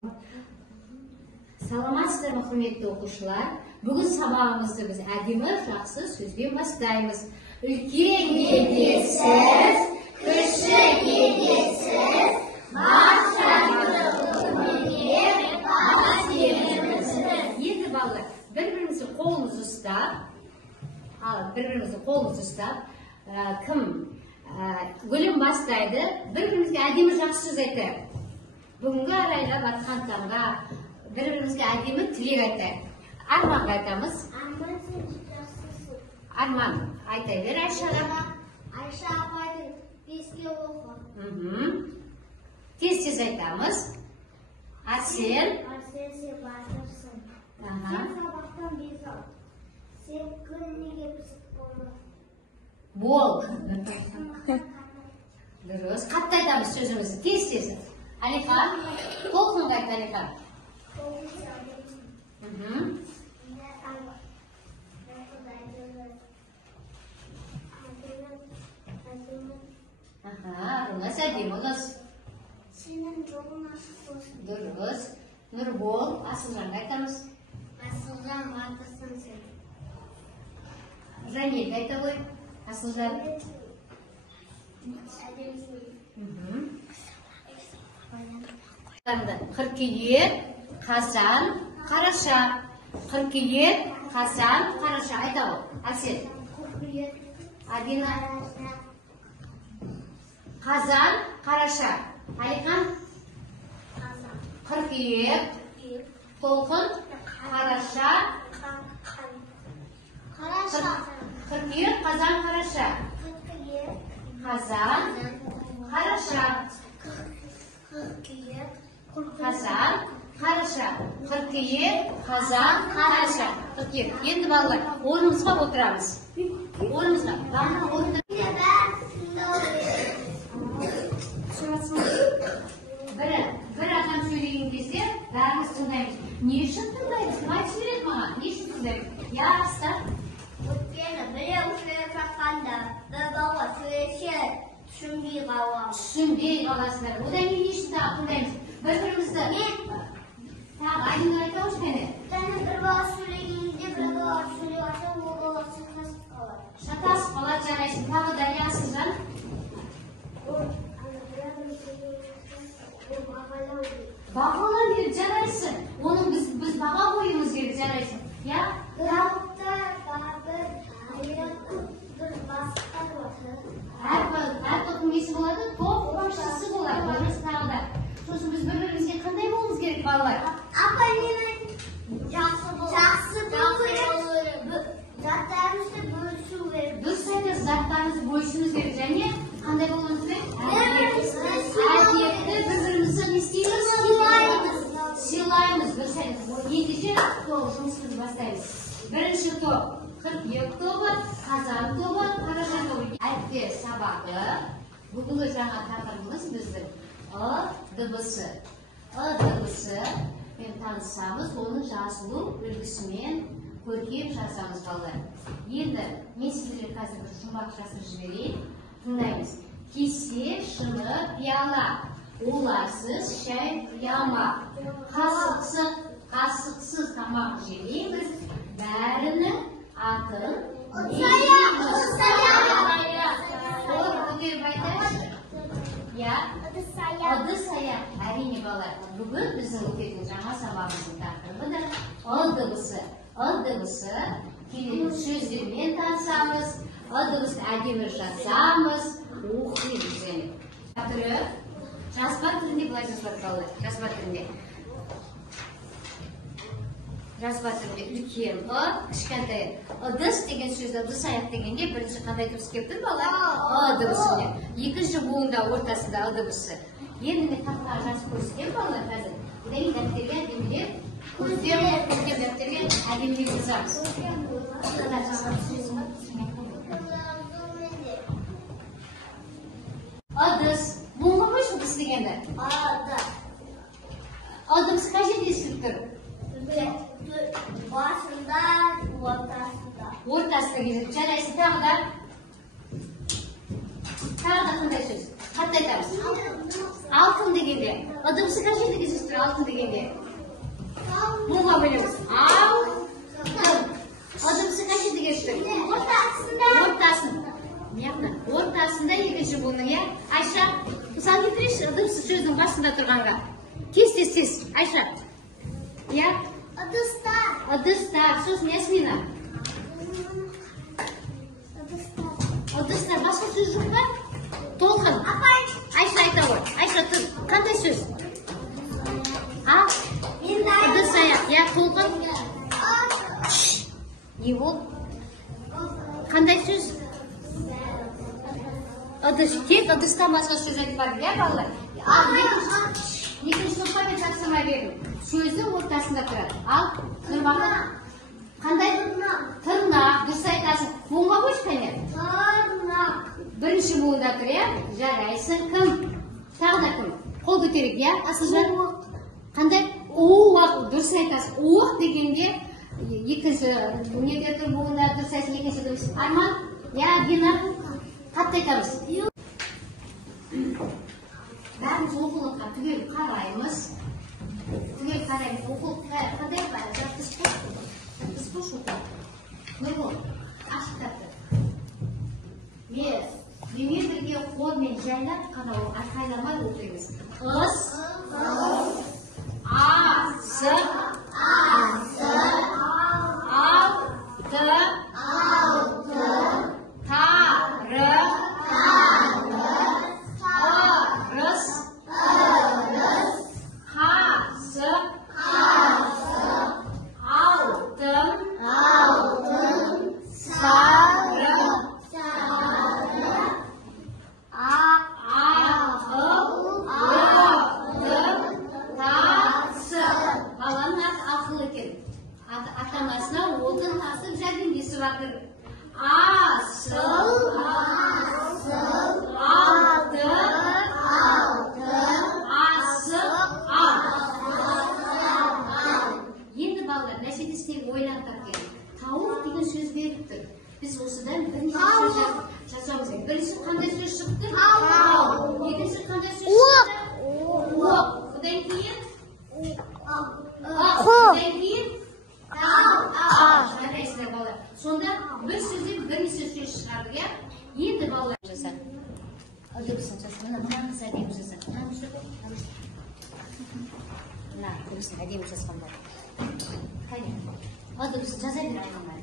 Саламатсыздар, құрметті оқушылар. Бүгін сабағымызды біз әдемі жақсы сөзбен бастаймыз. Үлкен едесіз, кіші едесіз, бас жағдылығымен бас беріңіздер. Енді балалар, бір-біріміздің қолымызды ұстап, кім гүлім бастайды, бір-бірімізге әдемі жақсы сөз айтайық. Бүгінгі арайлап атқан таңға бір-бірімізге әдемі тілек айтайық. Арманға айтамыз. Арман, сен жақсысың. Арман, айтай бер Айшаға. Айша апайдың 5-ке оқы. Тез-тез айтамыз. Арсен. Арсен, сен батырсың. Сен сабақтан без ал. Сен күн неге пісіп болма. Бол. Дұрыс. Қатты айтамыз сөзімізді. Тез-тез. Алихан. Толқынға айт, Алихан. Рунас әдемі қыз. Сенің жолың ашық болсын. Дұрыс. Нұрбол, Асылжанға айтамыз. Асылжан батырсың сен. Жанель айта ғой. Асылжан. Қыркүйек, қазан, қараша. Қыркүйек, қазан, қараша. Айта ғой. Арсен. Қыркүйек, Адина. қараша. Қазан, қараша. Алихан. Қазан. Қыркүйек, толқын, қараша. Қараша. Қыркүйек, қазан, қараша. Қыркүйек, Қазан, қараша. қыркүйек, Қазан, қараша. Қыркүйек, қазан, қараша. Қыркүйек. Енді балалар, орнымызға отырамыз. Орнымызға. Бағана орында. Бір адам сөйлеген кезде бәріміз тыңдаймыз. Не үшін тыңдаймыз? Кім айтып береді маған? Не үшін тыңдаймыз? Яста. Өйткені біреу сөйлеп жатқанда бір бала сөйлесе түсінбей қаламыз. Түсінбей қаласыздар. Одан кейін не үшін тағы тыңдаймыз? Бір-бірімізді тағы айнын айтауыз кәне? Және бір бала сөйлегенде бір бала сөйлеп жатса, ол бала шатасып қалады. Шатасып қалады, жарайсың. Тағы да Асылжан. Бағалау керек, жарайсың. Оның біз баға қоюымыз керек, жарайсың. Я? Тауықта бір аяқты бір басқа болады. Әр тоқтың несі болады? Тоқ басшысы болады. Дұрыс тағы да. Сосын біз бір-бірімізге қандай болуымыз керек, балалар? Апа, менің жақсы болу керек. Заттарымызды бөлісу керек. Дұрыс айтасыз, заттарымызды бөлісуіміз керек. Және қандай болуымыз керек? Әдепті бір-бірімізді не істейміз? Сыйлаймыз. Дұрыс айтасыз. Ендеше жұмысымызды бастаймыз. Бірінші топ. Қыркүйек тобы, қазан тобы, қараша тобы. Әліппе сабағы. Бүгінгі жаңа тақырыбымыз біздің дыбысы. Дыбысы мен танысамыз, оның жазылу үлгісімен көркем жазамыз балалар. Енді мен сіздерге қазір бір жұмбақ жасып жіберейін. Тыңдаймыз. Кесе, шыны, пиала. Уларсыз шай құяма. Қасықсыз тамақ жемейміз. Бәрінің атын көтеріп айтайықшы. Ыдыс-аяқ. Әрине балалар. Бүгін біздің өтетін жаңа сабағымыздың тақырыбы да дыбысы. Дыбысы келетін сөздермен танысамыз. Дыбысты әдемі жазамыз. Оқимыз. Жазба түрінде былай жазбады балалар. Жазба түрінде. Жазба түрінде үлкен кішкентай. Ыдыс деген сөзді, ыдыс-аяқ дегенде бірінші қандай дыбыс келіп тұр балалар? Дыбысында. Екінші буында ортасында дыбысы. Енді мен тақтаға жазып көрсетемін балалар қазір. Одан кейін дәптерге әдемілеп, көркем дәптерге әдемілеп жазамыз. Ыдыс. Бұлға қойшы ыдыс дегенді? Дыбыс қай жерде естіліп тұр? Басында, ортасында. Ортасында кезіп. Жарайсың тағы да? Тағы да қандай сөз? Қатты айтамыз. Ал алтын дегенде. Дыбысы қай жерде кездесіп тұр алтын дегенде? Мұнға бөлеміз. Алтын. Дыбысы қай жерде кездесіп тұр? Ортасын. Ортасында екінші буынның, иә? Айша, мысал келтірейші, дыбысы сөздің басында тұрғанға. Тез. Айша. Иә? Ыдыстар. Сөз Ясмина. Ыдыстар. Басқа сөз жоқ па? Толқын. Айша айта ғой. Айша, қандай сөз? Ыдыс аяқ. Я толқын. Не бол? Қандай сөз? Ыдыс. Тек ыдыстан басқа сөз айтып бар, иә балалар? Екінші сұраққа мен тапсырма бердім. Сөзі ортасында тұрады. Ал тұрмағы қандай? Тырнақ. Дұрыс айтасың. Буынға қойшы кәне? Тырнақ. Бірінші буында тұр, иә? Жарайсың. Кім? Тағы да кім? Қол көтерек, иә? Асылжан? Қандай? Оқ. Дұрыс айтасың. Оқ дегенде екінші неде тұр буында дұрыс айтасың. Екінші дұрыс. Арман? Я, Гена? Қатты айтамыз. Бәріміз оқулыққа түгел қараймыз. Оқулыққа қандай бәрі? Іспош оқулық. Не бол? Ашық тапты. Менімен бірге қолмен жайлап қана айқайламай отырыңыз. Ыс. Асық. Алты. Тары. Ырыс. Қасық. Алтын. Сары. Ақыл. Тасық. Баланың аты ақыл екен. Ата-анасына отын тасып жәрдемдесіп жатыр. Асыл. Алты. Асық. Енді балалар, мәселесіне ойлап тапкен. Тауық деген сөз беріп тұр. Біз осыдан бірінші сөз жасауымыз керек. Бірінші қандай сөз шықты? Тауық. Екінші қандай сөз шықты? Оқ. Одан кейін? Одан кейін? Жарайсыздар балалар. Сонда бір сөзден бірінші сөз шығарды, иә? Енді балалар жаса. Дыбысын жаса. Мына қыз әдемі жаса. Мына дыбысын әдемі жасқан бар. Дыбысын жаза бер айналмай.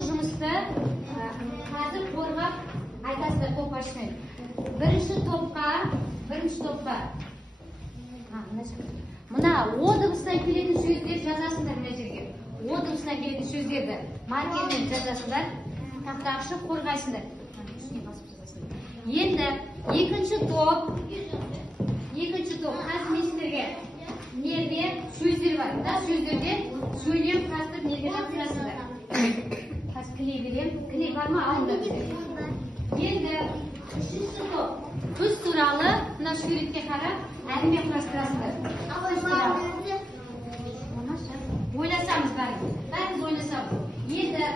Жұмысты қазір қорғап айтасыздар топ ашпен. Бірінші топқа мына о дыбысынан келетін сөздер жазасыңдар мына жерге. О дыбысынан келетін сөздерді маркермен жазасыңдар. Тақтақшы қорғайсыңдар. Енді екінші топ қазір менсіздерге нерде сөздер бар. Мына сөздерде сөйлем қазір неге тапсырасыңдар. Қазір клей берем. Клей бар ма? Алыңдар. Енді үшінші топ. Біз туралы мына суретке қарап әңгіме құрастырасыңдар. Ойласамыз бәріміз ойласамыз. Енді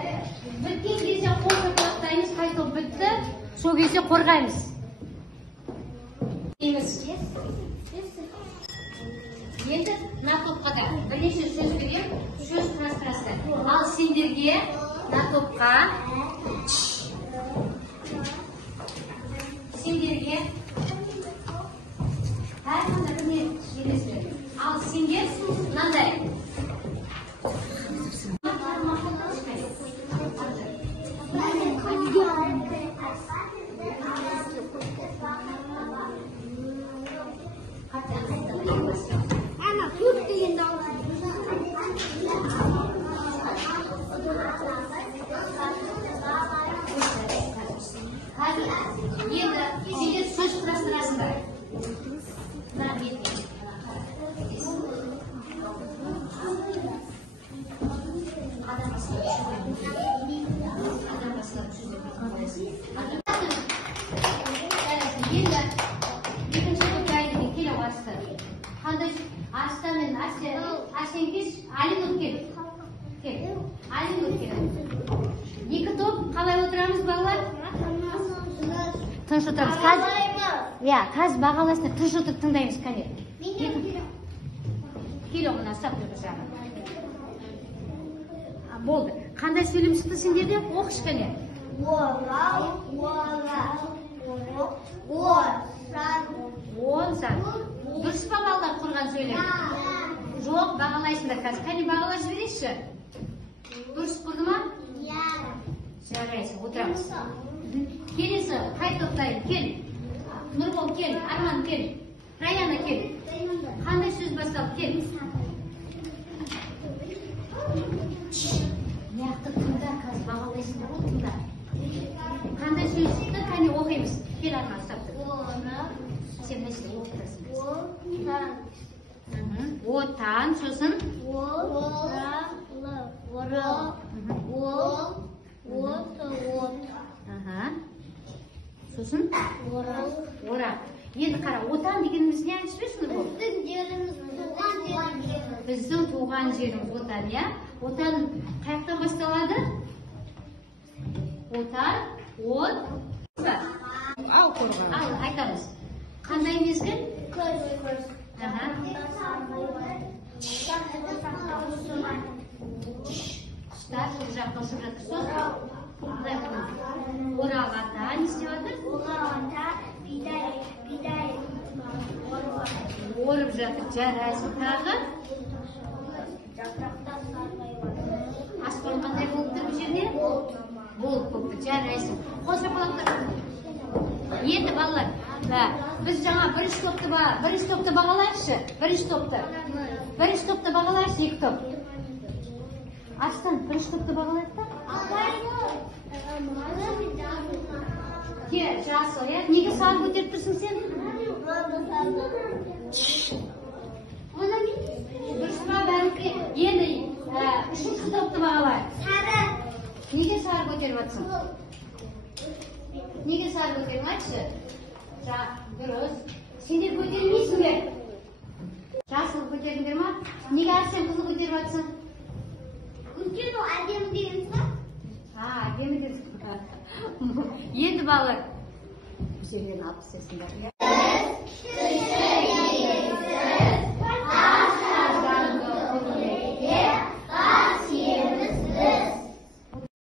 біткен кезде қол көтеріп қай топ бітті, сол кезде қорғаймыз. Енді мына топқа да бірнеше сөз берем, сөз құрастырасыздар. Ал сендерге мына топқа сендерге әрқандай бірне елесіздер. Ал сендер мынандай Екі топ қалай отырамыз балалар? тыныш отырамыз. Иә, қазір бағаласына тыныш отырып тыңдаймыз, кәне. Келе мына сап бір жағы. Болды. Қандай сөйлем шықты сендерде? Оқыш кәне. Онсан. Дұрыс па балалар құрған сөйлем? Жоқ, бағалайсыңдар қазір. Кәне бағалай жіберейікші. Дұрыс құрды ма? Жарайсың, отырамыз. Келесі, қай тоқтайын? Кел. Нұрбол, кел. Арман, кел. Раяна, кел. Қандай сөз басталып? Кел. Яқты тыңда, қазір бағалайсыңдар ғой, тыңда. Қандай сөз шықты? Кәне оқимыз. Кел, Арман, ұстап тұр. Сен мәселе оқытасың. Отан, сосын? Сосын? Орақ. Енді қара, отан дегеніміз не айтышпесің бұл? Біздің туған жеріміз отан, я? Отан қаяқтан басталады? Отан, от, ал қорған. Ал, айтамыз. Қандай мезгіл? Құстар сол жаққа ұшып жатыр. Орақ ата не істеп жатыр? Орып жатыр. Жарайсың тағы? Аспан қандай болып тұр бұл жерде? Болып тұр. Жарайсың. Қоса балақтар. Енді балалар, біз жаңа бірінші топты бағалайықшы. Бірінші топты бағалайықшы, екі топ. Арыстан, бірінші топты бағалайық та? Ке, жасыл, е? Неге сағын көтеріп тұрсың сен? Дұрыс па бәріңкі? Енді үшінші топты бағалайық. Неге сағын көтеріп атсың? Неге сары көтерім айтшы? Дұрыс. Сендер көтермейсіңдер. Жасыл көтеріңдер ма? Неге Арсен бұны көтеріп атсың? Өйткені ол әдемі деген сұрақ. Әдемі деген сұрақ. Енді балалар. Бұл жерден алып істесіңдер.